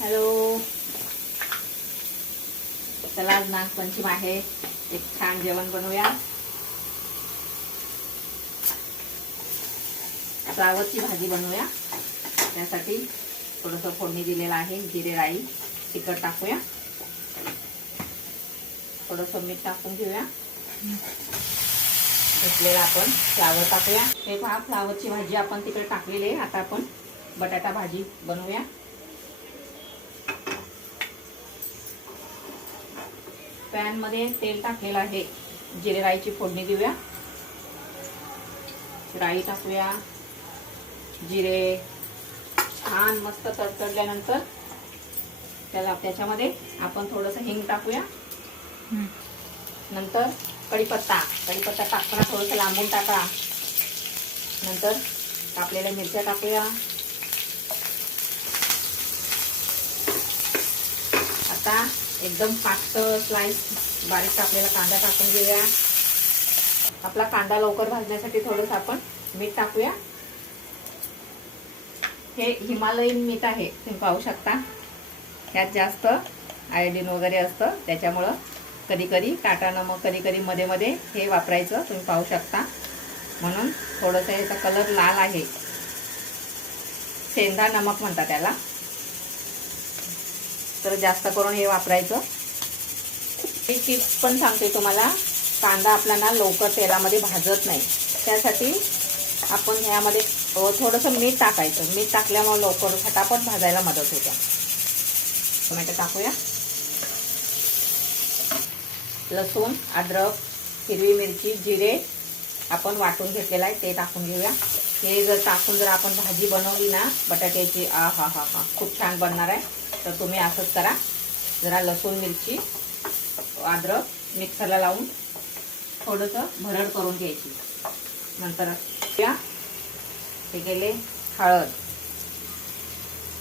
Hello. चला आज नागपंचम आहे. एक छान जेवण बनवूया. फ्लावरची भाजी बनवूया. त्यासाठी थोडंसं फोडणी दिलेलं आहे जिरे राई तिखट टाकूया. थोडंसं मीठ टाकून घेऊया. घेतलेला आपण फ्लावर टाकूया. हे पहा फ्लावरची भाजी आपण तिकडे टाकलेली आहे. आता आपण बटाटा भाजी बनवूया. पॅनमध्ये तेल टाकलेलं आहे. जिरे राईची फोडणी देऊया. राई टाकूया. जिरे छान मस्त तडतडल्यानंतर त्याला त्याच्यामध्ये आपण थोडंसं हिंग टाकूया. नंतर कढीपत्ता. कढीपत्ता टाकताना थोडंसं लांबून टाका. नंतर कापलेल्या मिरच्या टाकूया. आता एकदम पातळ स्लाइस बारीक आपल्याला कांदा टाकून घेऊया. आपला कांदा लवकर भाजण्यासाठी थोडंसं आपण मीठ टाकूया. हे हिमालयीन मीठ आहे तुम्ही पाहू शकता. ह्यात जास्त आयोडीन वगैरे असतं त्याच्यामुळं कधी कधी टाटा नमक कधी कधी मध्ये मध्ये हे वापरायचं तुम्ही पाहू शकता. म्हणून थोडंसं याचा कलर लाल आहे. सेंधा नमक म्हणतात त्याला. तर जास्त करून हे वापरायचं. एक टिप्स पण सांगते तुम्हाला. कांदा आपला ना लवकर तेलामध्ये भाजत नाही. त्यासाठी आपण ह्यामध्ये थोडंसं मीठ टाकायचं. मीठ टाकल्यामुळे लवकर फटाफट भाजायला मदत होते. टोमॅटो टाकूया. लसूण अद्रक हिरवी मिरची जिरे आपण वाटून घेतलेलं आहे ते टाकून घेऊया. हे जर टाकून जर आपण भाजी बनवली ना बटाट्याची आ हा हा हा खूप छान बनणार आहे. तर तुम्ही असंच करा. जरा लसूण मिरची अद्रक मिक्सरला लावून थोडंसं भरड करून घ्यायची. नंतर या. हे गेले हळद.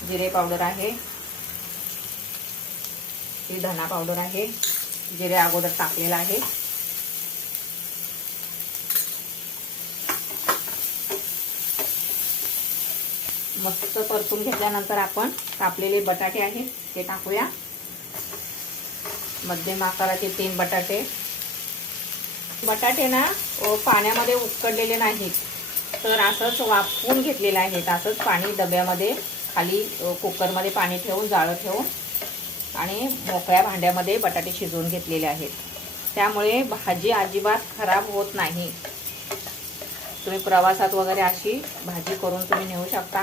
जिरे पावडर आहे. ही धना पावडर आहे. जिरे अगोदर टाकलेला आहे. मस्त परतून घेतल्यानंतर आपण कापलेले बटाटे आहेत ते टाकूया. मध्यम आकाराचे तीन बटाटे. बटाटे ना पाण्यामध्ये उकडलेले नाहीत तर असंच वाफवून घेतलेले आहेत. असंच पाणी डब्यामध्ये खाली कुकरमध्ये पाणी ठेवून जाळं ठेवून आणि मोकळ्या भांड्यामध्ये बटाटे शिजवून घेतलेले आहेत. त्यामुळे भाजी अजिबात खराब होत नाही. तुम्ही प्रवासात वगैरे अशी भाजी करून तुम्ही नेऊ शकता.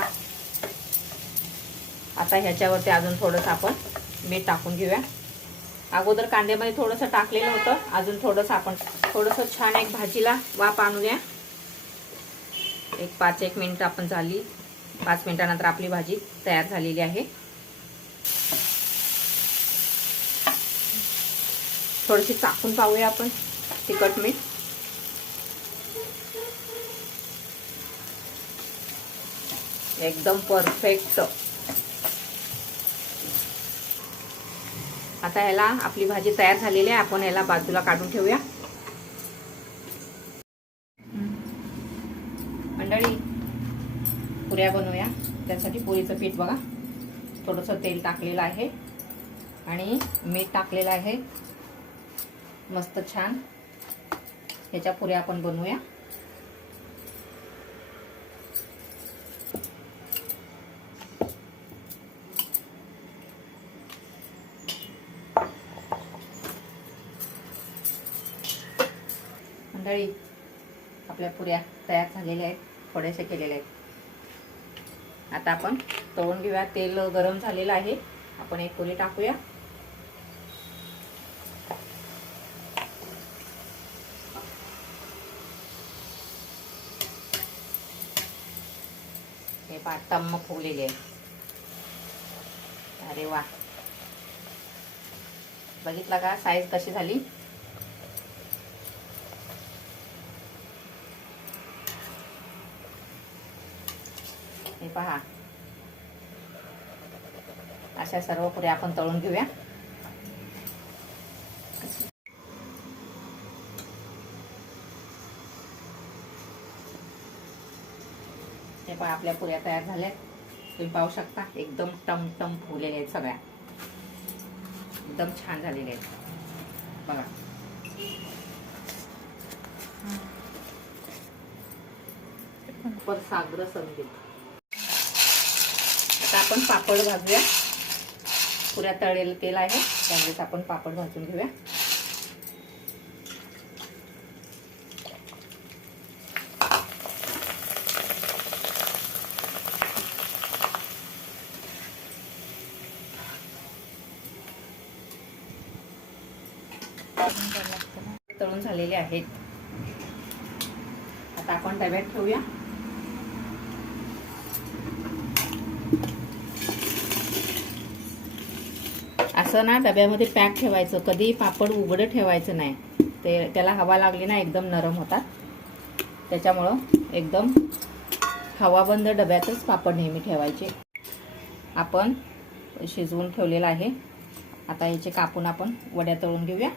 आता ह्याच्यावरती अजून थोडंसं आपण मीठ टाकून घेऊया. अगोदर कांद्यामध्ये थोडंसं टाकलेलं होतं. अजून थोडंसं आपण थोडंसं छान एक भाजीला वाफ आणूया. एक पाच एक मिनिट आपण झाली. पाच मिनिटानंतर आपली भाजी तयार झालेली आहे. थोडीशी चाकून पाहूया आपण तिखट मीठ. एकदम परफेक्ट. आता ह्याला आपली भाजी तयार झालेली आहे. आपण ह्याला बाजूला काढून ठेवूया. मंडळी पुऱ्या बनवूया. त्यासाठी पुरीचं पीठ बघा. थोडंसं तेल टाकलेलं आहे. आणि मीठ टाकलेलं आहे. मस्त छान. ह्याच्या पुऱ्या आपण बनवूया. मंडळी आपल्या पुऱ्या तयार झालेल्या आहेत थोड्याशा केलेल्या आहेत. आता आपण तळून घेऊया. तेल गरम झालेलं आहे. आपण एक पुरी टाकूया. हे पा टम्म फुगलेले आहे. अरे वा. बघितला का? साईज कशी झाली? हे पहा. अशा सर्व पुऱ्या आपण तळून घेऊया. हे पहा आपल्या पुऱ्या तयार झाल्या तुम्ही पाहू शकता एकदम टम टम आहेत सगळ्या. एकदम छान झालेले आहेत. बघा. पर सागर संगीत आता आपण पापड भाजूया. पुऱ्या तळलेलं तेल आहे. त्यावेळेस आपण पापड भाजून घेऊया. तळून झालेले आहेत. आता आपण डब्यात ठेवूया. असं ना डब्यामध्ये पॅक ठेवायचं कधी पापड उघडं ठेवायचं नाही. ते त्याला हवा लागली ना एकदम नरम होतात. त्याच्यामुळं एकदम हवाबंद डब्यातच पापड नेहमी ठेवायचे. आपण शिजवून ठेवलेलं आहे. आता याचे कापून आपण वड्या तळून घेऊया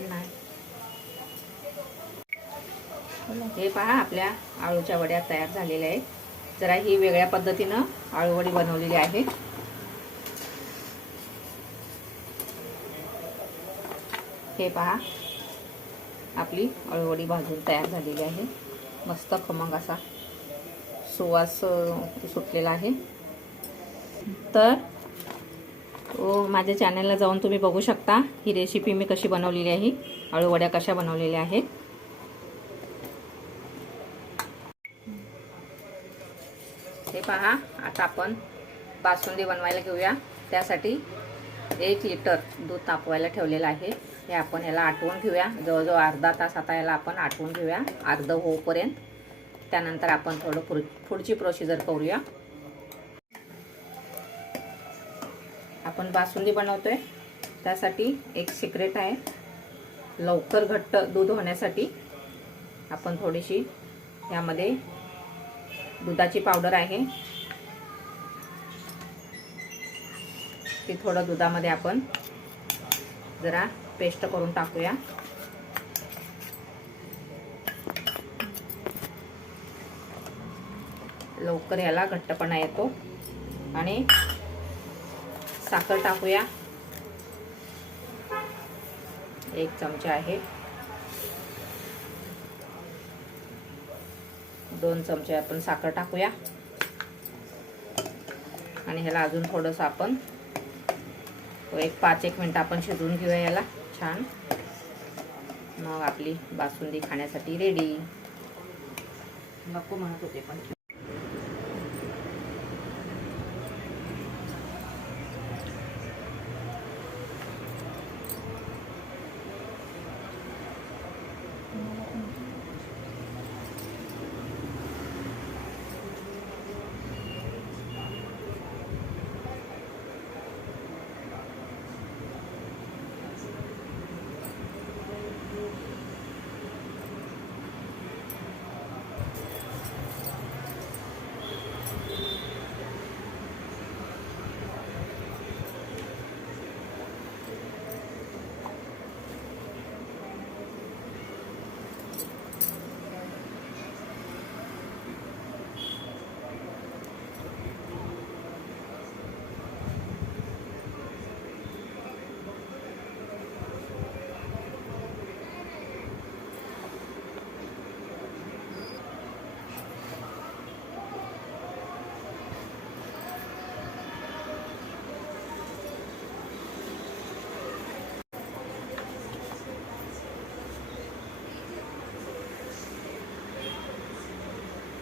नाही हे पहा आपल्या आळूच्या वड्या तयार झालेल्या आहेत. जरा ही वेगळ्या पद्धतीनं आळूवडी बनवलेली आहे हे पहा आपली अळूवडी भाजून तयार झालेली आहे. मस्त खमंग असा सुवास सुटलेला आहे. तर माझ्या चॅनलला जाऊन तुम्ही बघू शकता ही रेसिपी मी कशी बनवलेली आहे अळूवड्या कशा बनवलेल्या आहेत. पहा आता आपण बासुंदी बनवायला घेऊया. त्यासाठी एक लिटर दूध तापवायला ठेवलेलं आहे. हे आपण याला आटवून घेऊया. जवळजवळ अर्धा तास आता याला आपण आटवून घेऊया. अर्ध होईपर्यंत त्यानंतर आपण थोडं पुढ पुढची प्रोसिजर करूया. आपण बासुंदी बनवतोय. त्यासाठी एक सिक्रेट आहे. लवकर घट्ट दूध होण्यासाठी आपण थोडीशी यामध्ये दुधाची पावडर आहे. ती थोडं दुधामध्ये आपण जरा पेस्ट करून टाकूया. लवकर याला घट्टपणा येतो. आणि साखर टाकूया. एक चमचा आहे. दोन चमचे आपण साखर टाकूया. आणि ह्याला अजून थोडंसं आपण एक पाच एक मिनटं आपण शिजवून घेऊया याला. छान. मग आपली बासुंदी खाण्यासाठी रेडी नको म्हणत होते पण.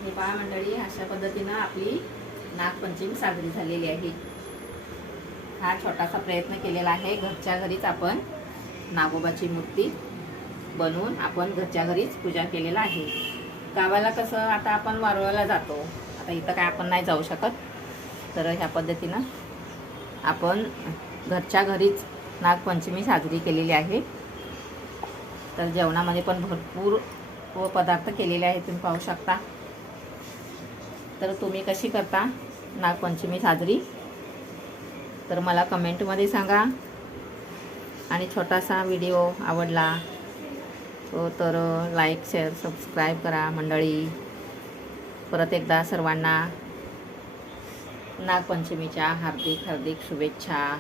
हे पहा मंडळी अशा पद्धतीनं आपली नागपंचमी साजरी झालेली आहे. हा छोटासा प्रयत्न केलेला आहे. घरच्या घरीच आपण नागोबाची मूर्ती बनवून आपण घरच्या घरीच पूजा केलेला आहे. गावाला कसं आता आपण वारुळाला जातो. आता इथं काय आपण नाही जाऊ शकत. तर ह्या पद्धतीनं आपण घरच्या घरीच नागपंचमी साजरी केलेली आहे. तर जेवणामध्ये पण भरपूर व पदार्थ केलेले आहेत तुम्ही पाहू शकता. तर तुम्ही कशी करता? नागपंचमी साजरी. तर मला कमेंटमध्ये सांगा. आणि छोटासा व्हिडिओ आवडला तो तर लाईक शेअर सबस्क्राईब करा मंडळी. परत एकदा सर्वांना नागपंचमीच्या हार्दिक हार्दिक शुभेच्छा.